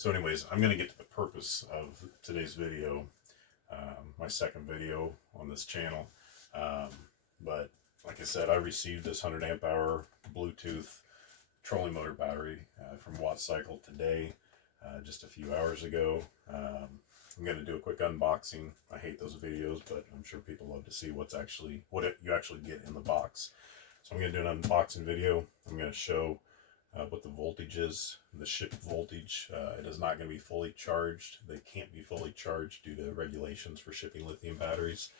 So anyways, I'm going to get to the purpose of today's video, my second video on this channel. But like I said, I received this 100 amp hour Bluetooth trolling motor battery from Wattcycle today, just a few hours ago. I'm going to do a quick unboxing. I hate those videos, but I'm sure people love to see what you actually get in the box. So I'm going to do an unboxing video. I'm going to show what the voltage is, the shipped voltage. It is not going to be fully charged. They can't be fully charged due to regulations for shipping lithium batteries.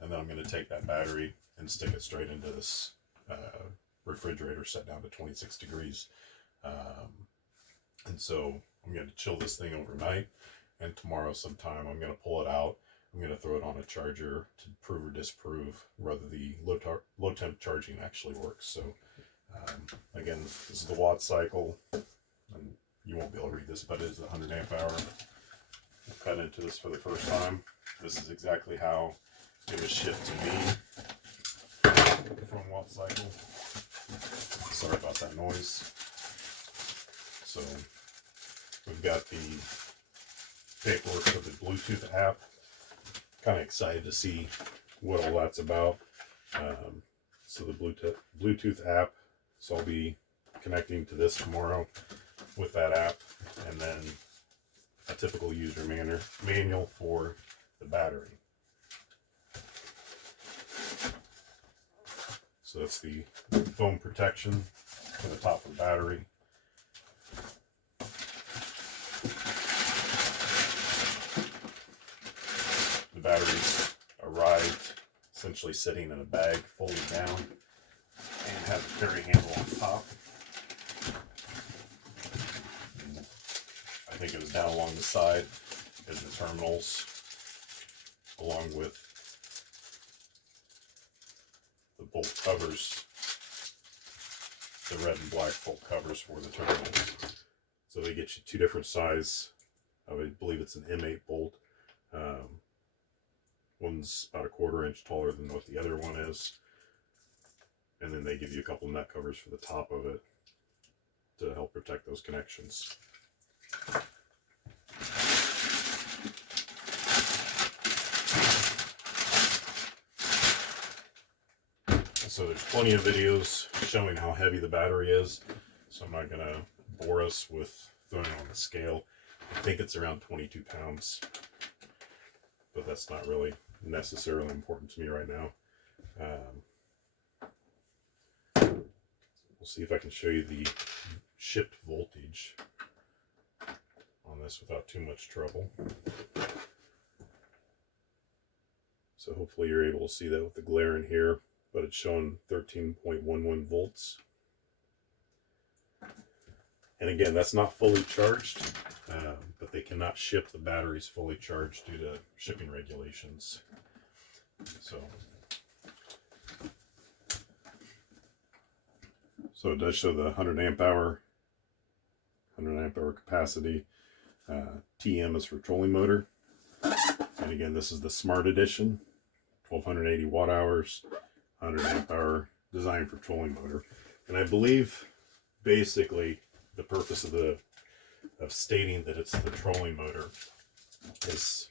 And then I'm going to take that battery and stick it straight into this refrigerator set down to 26 degrees. And so I'm going to chill this thing overnight, and tomorrow sometime I'm going to pull it out. I'm going to throw it on a charger to prove or disprove whether the low temp charging actually works. So again, this is the Wattcycle, and you won't be able to read this, but it is 100 amp hour. We'll cut into this for the first time. This is exactly how it was shipped to me from Wattcycle. Sorry about that noise. So we've got the paperwork for the Bluetooth app. Kind of excited to see what all that's about. So the Bluetooth app, so I'll be connecting to this tomorrow with that app, and then a typical user manual for the battery. So that's the foam protection for the top of the battery. The batteries arrived essentially sitting in a bag, folded down, and has a carry handle on top. And I think it was down along the side is the terminals, along with the bolt covers, the red and black bolt covers for the terminals. So they get you two different size. I believe it's an M8 bolt. One's about a 1/4 inch taller than what the other one is. And then they give you a couple nut covers for the top of it to help protect those connections. So there's plenty of videos showing how heavy the battery is, so I'm not going to bore us with throwing it on the scale. I think it's around 22 pounds, but that's not really necessarily important to me right now. We'll see if I can show you the shipped voltage on this without too much trouble. So hopefully you're able to see that with the glare in here, but it's showing 13.11 volts. And again, that's not fully charged, but they cannot ship the batteries fully charged due to shipping regulations. So it does show the 100 amp hour capacity. TM is for trolling motor. And again, this is the Smart Edition, 1280 watt hours, 100 amp hour, designed for trolling motor. And I believe basically the purpose of stating that it's the trolling motor is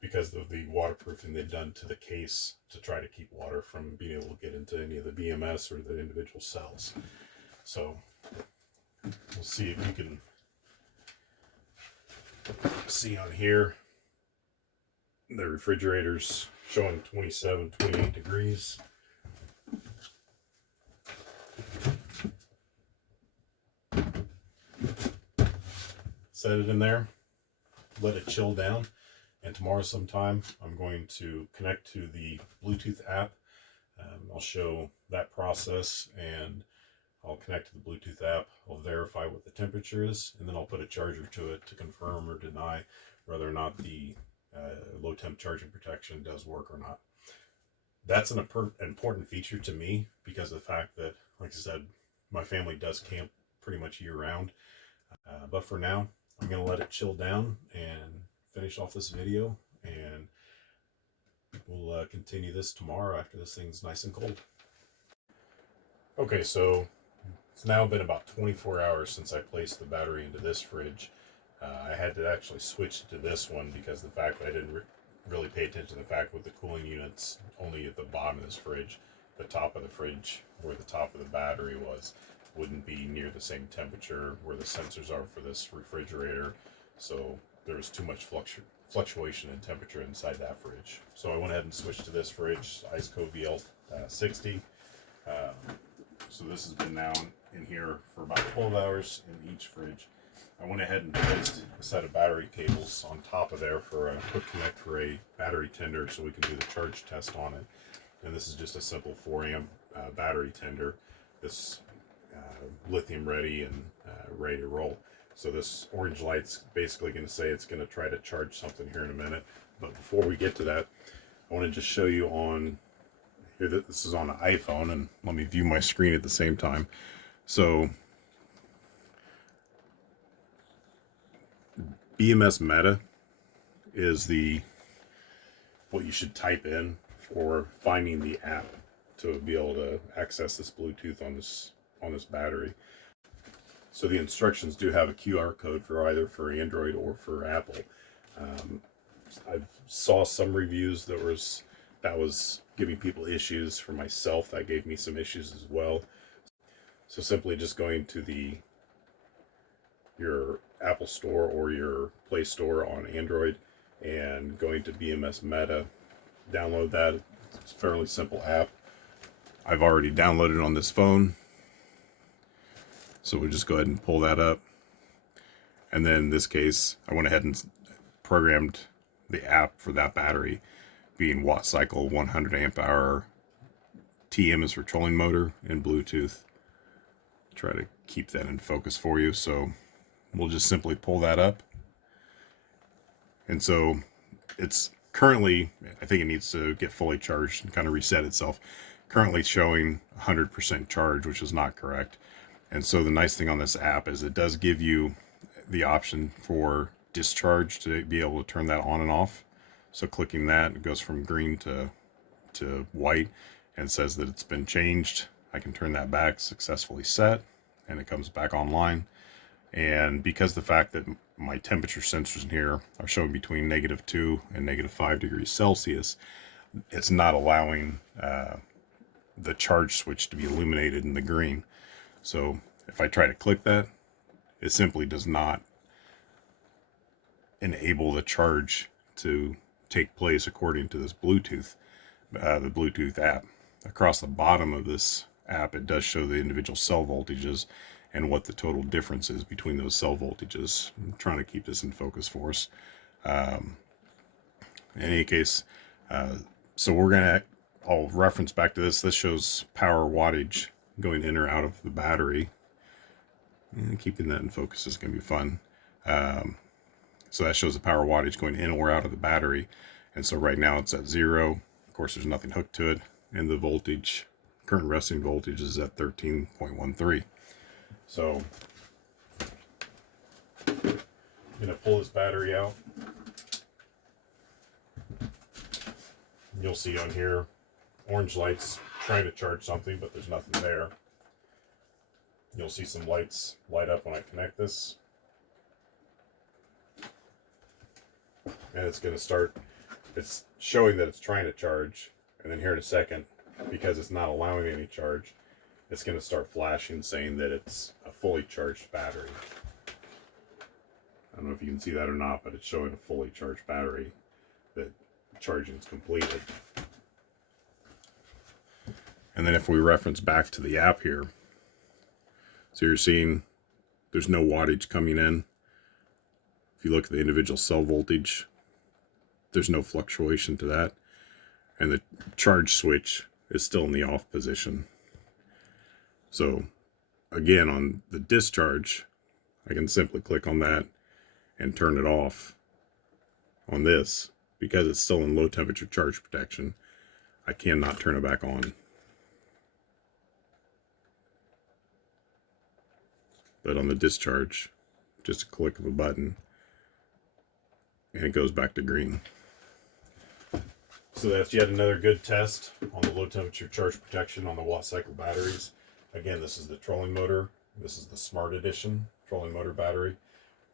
because of the waterproofing they've done to the case to try to keep water from being able to get into any of the BMS or the individual cells. So we'll see if you can see on here the refrigerator's showing 27, 28 degrees. Set it in there, let it chill down, and tomorrow sometime I'm going to connect to the Bluetooth app. I'll show that process, and I'll connect to the Bluetooth app. I'll verify what the temperature is, and then I'll put a charger to it to confirm or deny whether or not the low temp charging protection does work or not. That's an important feature to me because of the fact that, like I said, my family does camp pretty much year round. But for now, I'm going to let it chill down and finish off this video, and we'll continue this tomorrow after this thing's nice and cold. Okay, so it's now been about 24 hours since I placed the battery into this fridge. I had to actually switch to this one because the fact that I didn't really pay attention to the fact with the cooling units only at the bottom of this fridge, the top of the fridge where the top of the battery was wouldn't be near the same temperature where the sensors are for this refrigerator, so there was too much fluctuation in temperature inside that fridge. So I went ahead and switched to this fridge, IceCo VL60. So this has been now in here for about 12 hours in each fridge. I went ahead and placed a set of battery cables on top of there for a quick connect for a battery tender so we can do the charge test on it. And this is just a simple 4 amp battery tender. This lithium ready and ready to roll. So this orange light's basically going to say it's going to try to charge something here in a minute. But before we get to that, I want to just show you on here that this is on an iPhone, and let me view my screen at the same time. So BMS Meta is what you should type in for finding the app to be able to access this Bluetooth on this battery. So the instructions do have a QR code for either for Android or for Apple. I saw some reviews that was giving people issues. For myself, that gave me some issues as well. So simply just going to your Apple Store or your Play Store on Android and going to BMS Meta, download that. It's a fairly simple app. I've already downloaded it on this phone. So we'll just go ahead and pull that up. And then in this case, I went ahead and programmed the app for that battery, being Wattcycle 100 amp hour. TM is for trolling motor, and Bluetooth. Try to keep that in focus for you. So we'll just simply pull that up. And so it's currently, I think it needs to get fully charged and kind of reset itself. Currently showing 100% charge, which is not correct. And so the nice thing on this app is it does give you the option for discharge to be able to turn that on and off. So clicking that, it goes from green to white and says that it's been changed. I can turn that back, successfully set, and it comes back online. And because the fact that my temperature sensors in here are showing between -2 and -5 degrees Celsius, it's not allowing the charge switch to be illuminated in the green. So if I try to click that, it simply does not enable the charge to take place according to this Bluetooth, the Bluetooth app. Across the bottom of this app, it does show the individual cell voltages and what the total difference is between those cell voltages. I'm trying to keep this in focus for us. In any case, so I'll reference back to this. This shows power wattage going in or out of the battery. And keeping that in focus is going to be fun. So that shows the power wattage going in or out of the battery. And so right now it's at 0. Of course, there's nothing hooked to it. And the voltage, current resting voltage, is at 13.13. So I'm going to pull this battery out. You'll see on here, orange lights trying to charge something, but there's nothing there. You'll see some lights light up when I connect this. And it's going to start, it's showing that it's trying to charge. And then here in a second, because it's not allowing any charge, it's going to start flashing saying that it's a fully charged battery. I don't know if you can see that or not, but it's showing a fully charged battery, that charging is completed. And then if we reference back to the app here, so you're seeing there's no wattage coming in. If you look at the individual cell voltage, there's no fluctuation to that. And the charge switch is still in the off position. So again, on the discharge, I can simply click on that and turn it off. On this, because it's still in low temperature charge protection, I cannot turn it back on. But on the discharge, just a click of a button, and it goes back to green. So that's yet another good test on the low temperature charge protection on the Wattcycle batteries. Again, this is the trolling motor. This is the Smart Edition trolling motor battery.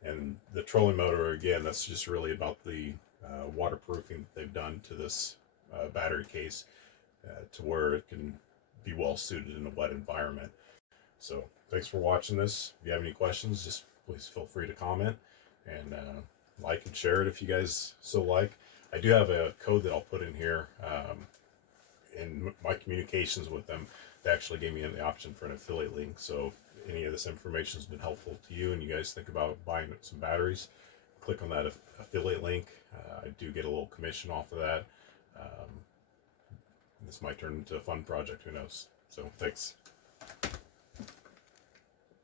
And the trolling motor, again, that's just really about the waterproofing that they've done to this battery case to where it can be well suited in a wet environment. So thanks for watching this. If you have any questions, just please feel free to comment and like and share it if you guys so like. I do have a code that I'll put in here in my communications with them. They actually gave me the option for an affiliate link. So if any of this information has been helpful to you and you guys think about buying some batteries, click on that affiliate link. I do get a little commission off of that. This might turn into a fun project, who knows. So thanks.